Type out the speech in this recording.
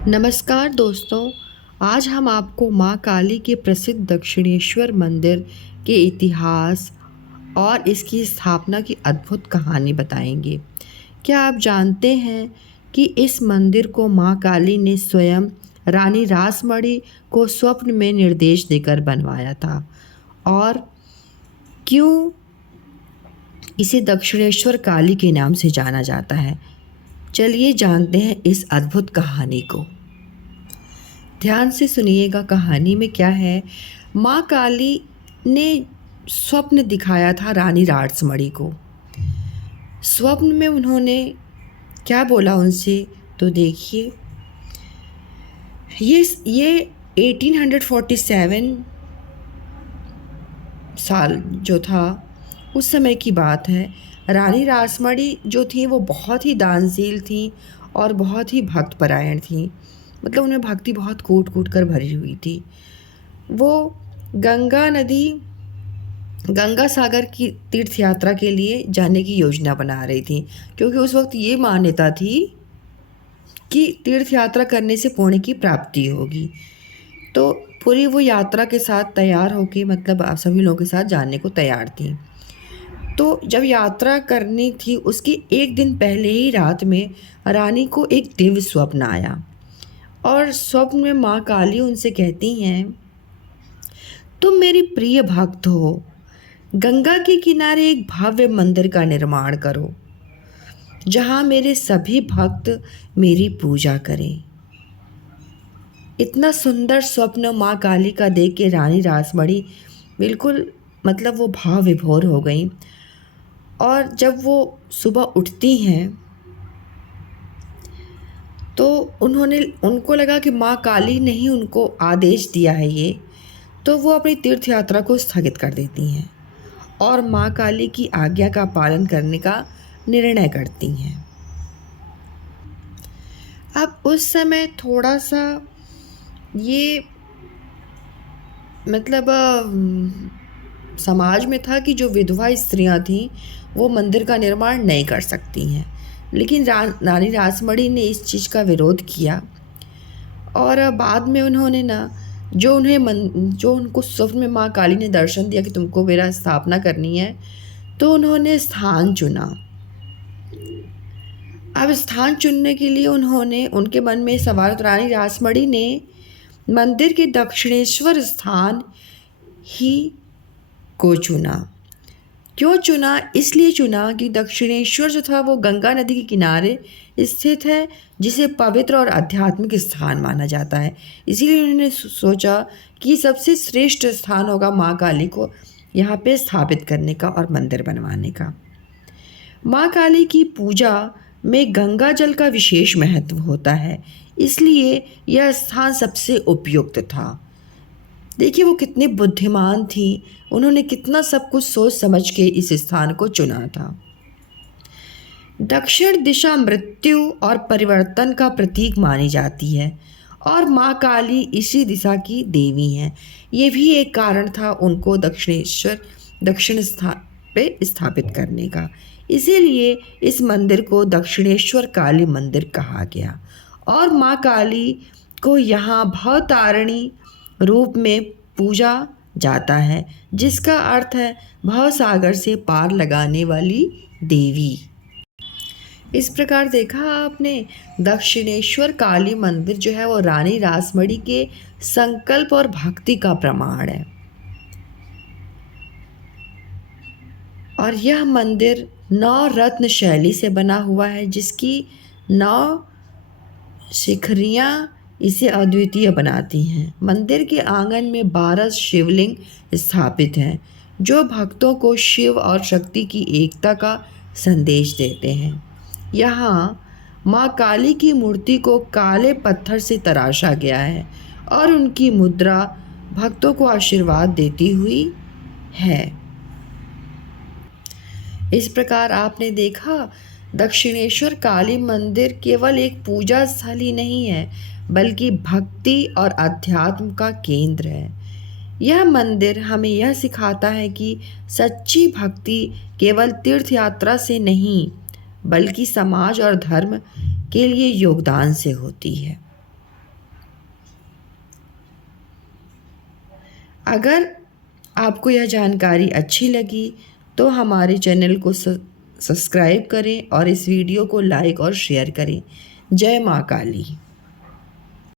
नमस्कार दोस्तों। आज हम आपको माँ काली के प्रसिद्ध दक्षिणेश्वर मंदिर के इतिहास और इसकी स्थापना की अद्भुत कहानी बताएंगे। क्या आप जानते हैं कि इस मंदिर को माँ काली ने स्वयं रानी रासमणी को स्वप्न में निर्देश देकर बनवाया था? और क्यों इसे दक्षिणेश्वर काली के नाम से जाना जाता है? चलिए जानते हैं इस अद्भुत कहानी को। ध्यान से सुनिएगा, कहानी में क्या है। माँ काली ने स्वप्न दिखाया था रानी रासमणी को। स्वप्न में उन्होंने क्या बोला उनसे, तो देखिए। ये 1847 साल जो था, उस समय की बात है। रानी रासमणी जो थी वो बहुत ही दानशील थी और बहुत ही भक्तपरायण थी। मतलब उनमें भक्ति बहुत कूट कूट कर भरी हुई थी। वो गंगा सागर की तीर्थ यात्रा के लिए जाने की योजना बना रही थी, क्योंकि उस वक्त ये मान्यता थी कि तीर्थ यात्रा करने से पुण्य की प्राप्ति होगी। तो पूरी वो यात्रा के साथ तैयार होके, मतलब आप सभी लोगों के साथ जाने को तैयार थी। तो जब यात्रा करनी थी उसकी एक दिन पहले ही रात में रानी को एक दिव्य स्वप्न आया, और स्वप्न में माँ काली उनसे कहती हैं, तुम मेरी प्रिय भक्त हो, गंगा के किनारे एक भव्य मंदिर का निर्माण करो जहाँ मेरे सभी भक्त मेरी पूजा करें। इतना सुंदर स्वप्न माँ काली का देख के रानी रासमणी बिल्कुल, मतलब वो भाव विभोर हो गई। और जब वो सुबह उठती हैं तो उनको लगा कि माँ काली ने ही उनको आदेश दिया है ये, तो वो अपनी तीर्थ यात्रा को स्थगित कर देती हैं और माँ काली की आज्ञा का पालन करने का निर्णय करती हैं। अब उस समय थोड़ा सा ये, मतलब समाज में था कि जो विधवा स्त्रियां थीं वो मंदिर का निर्माण नहीं कर सकती हैं। लेकिन रानी रासमणी ने इस चीज़ का विरोध किया, और बाद में उन्होंने ना, जो उनको स्वप्न में माँ काली ने दर्शन दिया कि तुमको मेरा स्थापना करनी है, तो उन्होंने स्थान चुना। अब स्थान चुनने के लिए उनके मन में सवाल, तो रानी रासमणी ने मंदिर के दक्षिणेश्वर स्थान ही को चुना। क्यों चुना? इसलिए चुना कि दक्षिणेश्वर जो था वो गंगा नदी के किनारे स्थित है, जिसे पवित्र और आध्यात्मिक स्थान माना जाता है। इसीलिए उन्होंने सोचा कि सबसे श्रेष्ठ स्थान होगा माँ काली को यहाँ पे स्थापित करने का और मंदिर बनवाने का। माँ काली की पूजा में गंगा जल का विशेष महत्व होता है, इसलिए यह स्थान सबसे उपयुक्त था। देखिए वो कितनी बुद्धिमान थी, उन्होंने कितना सब कुछ सोच समझ के इस स्थान को चुना था। दक्षिण दिशा मृत्यु और परिवर्तन का प्रतीक मानी जाती है, और माँ काली इसी दिशा की देवी हैं। ये भी एक कारण था उनको दक्षिण स्थान पे स्थापित करने का। इसीलिए इस मंदिर को दक्षिणेश्वर काली मंदिर कहा गया, और माँ काली को यहाँ भवतारिणी रूप में पूजा जाता है, जिसका अर्थ है भवसागर से पार लगाने वाली देवी। इस प्रकार देखा आपने, दक्षिणेश्वर काली मंदिर जो है वो रानी रासमणी के संकल्प और भक्ति का प्रमाण है। और यह मंदिर 9 रत्न शैली से बना हुआ है, जिसकी 9 शिखरियाँ इसे अद्वितीय बनाती हैं। मंदिर के आंगन में 12 शिवलिंग स्थापित हैं, जो भक्तों को शिव और शक्ति की एकता का संदेश देते हैं। यहाँ माँ काली की मूर्ति को काले पत्थर से तराशा गया है, और उनकी मुद्रा भक्तों को आशीर्वाद देती हुई है। इस प्रकार आपने देखा, दक्षिणेश्वर काली मंदिर केवल एक पूजा स्थल ही नहीं है, बल्कि भक्ति और अध्यात्म का केंद्र है। यह मंदिर हमें यह सिखाता है कि सच्ची भक्ति केवल तीर्थ यात्रा से नहीं, बल्कि समाज और धर्म के लिए योगदान से होती है। अगर आपको यह जानकारी अच्छी लगी तो हमारे चैनल को सब्सक्राइब करें और इस वीडियो को लाइक और शेयर करें। जय माँ काली।